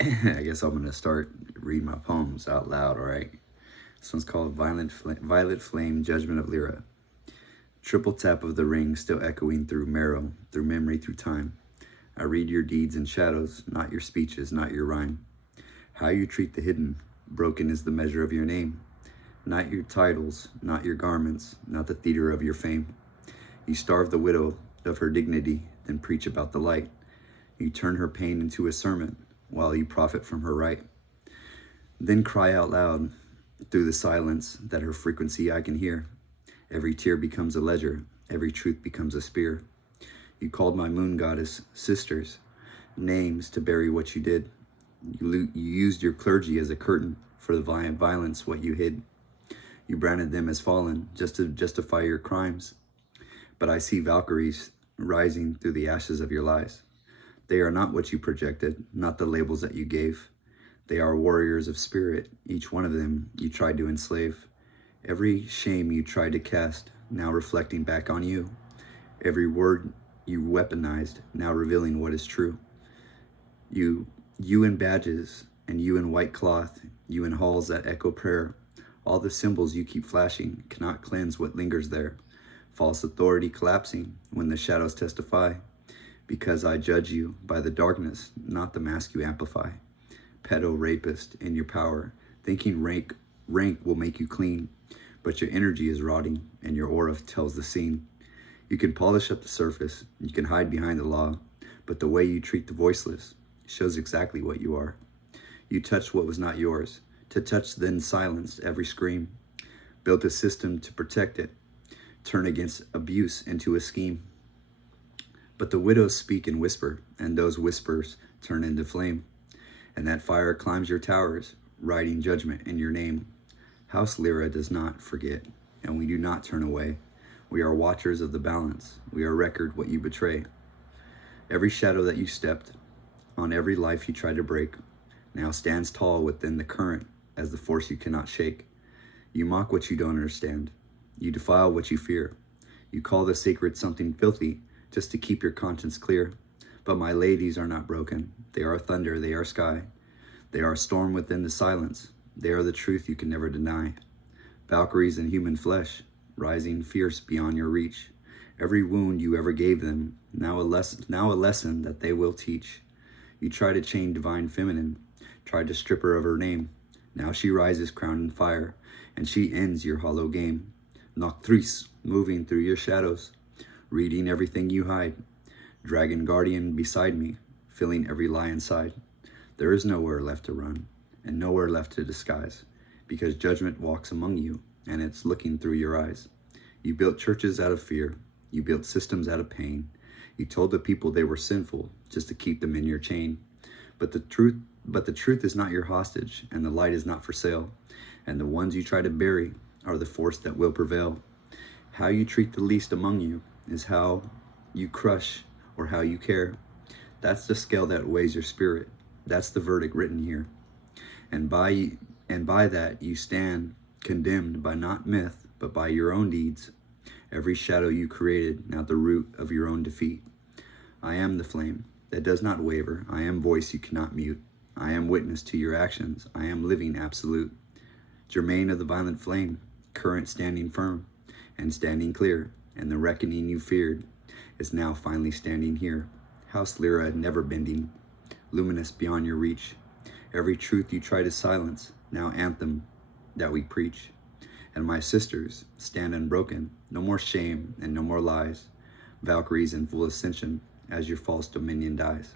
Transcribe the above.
I guess I'm gonna start reading my poems out loud. All right. This one's called Violet Flame, Judgment of Lyra. Triple tap of the ring, still echoing through marrow, through memory, through time. I read your deeds in shadows, not your speeches, not your rhyme. How you treat the hidden, broken is the measure of your name. Not your titles, not your garments, not the theater of your fame. You starve the widow of her dignity, then preach about the light. You turn her pain into a sermon, while you profit from her right. Then cry out loud through the silence that her frequency I can hear. Every tear becomes a ledger, every truth becomes a spear. You called my moon goddess sisters, names to bury what you did. You used your clergy as a curtain for the violence what you hid. You branded them as fallen just to justify your crimes. But I see Valkyries rising through the ashes of your lies. They are not what you projected, not the labels that you gave. They are warriors of spirit, each one of them you tried to enslave. Every shame you tried to cast, now reflecting back on you. Every word you weaponized, now revealing what is true. You in badges, and you in white cloth, you in halls that echo prayer. All the symbols you keep flashing cannot cleanse what lingers there. False authority collapsing when the shadows testify. Because I judge you by the darkness, not the mask you amplify. Pedo-rapist in your power, thinking rank will make you clean, but your energy is rotting and your aura tells the scene. You can polish up the surface, you can hide behind the law, but the way you treat the voiceless shows exactly what you are. You touched what was not yours, to touch then silenced every scream. Built a system to protect it, turn against abuse into a scheme. But the widows speak and whisper, and those whispers turn into flame. And that fire climbs your towers, writing judgment in your name. House Lyra does not forget, and we do not turn away. We are watchers of the balance. We are record what you betray. Every shadow that you stepped, on every life you tried to break, now stands tall within the current as the force you cannot shake. You mock what you don't understand. You defile what you fear. You call the sacred something filthy just to keep your conscience clear. But my ladies are not broken. They are thunder, they are sky. They are a storm within the silence. They are the truth you can never deny. Valkyries in human flesh, rising fierce beyond your reach. Every wound you ever gave them, now a lesson that they will teach. You try to chain divine feminine, tried to strip her of her name. Now she rises crowned in fire, and she ends your hollow game. Noctrice, moving through your shadows, reading everything you hide. Dragon guardian beside me, filling every lie inside. There is nowhere left to run, and nowhere left to disguise, because judgment walks among you, and it's looking through your eyes. You built churches out of fear. You built systems out of pain. You told the people they were sinful just to keep them in your chain. But the truth is not your hostage, and the light is not for sale. And the ones you try to bury are the force that will prevail. How you treat the least among you is how you crush or how you care. That's the scale that weighs your spirit. That's the verdict written here. And by that you stand condemned by not myth, but by your own deeds. Every shadow you created, now the root of your own defeat. I am the flame that does not waver. I am voice you cannot mute. I am witness to your actions. I am living absolute. Germain of the violent flame, current standing firm and standing clear, and the reckoning you feared is now finally standing here. House Lyra never bending, luminous beyond your reach. Every truth you try to silence, now anthem that we preach. And my sisters stand unbroken, no more shame and no more lies. Valkyries in full ascension as your false dominion dies.